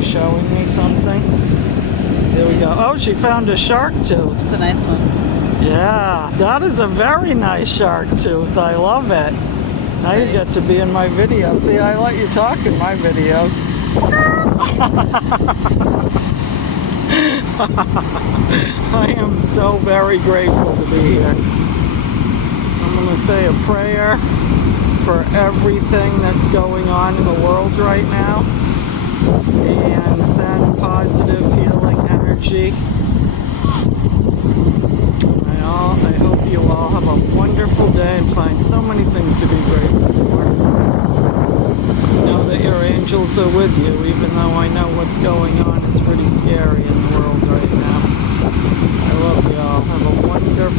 She's showing me something. Here we go. Oh, she found a shark tooth. It's a nice one. Yeah, that is a very nice shark tooth. I love it. Now you get to be in my video. See, I let you talk in my videos. I am so very grateful to be here. I'm going to say a prayer for everything that's going on in the world right now and send positive healing energy. I hope you all have a wonderful day and find so many things to be grateful for. Know that your angels are with you, even though I know what's going on is pretty scary in the world right now. I love you all. Have a wonderful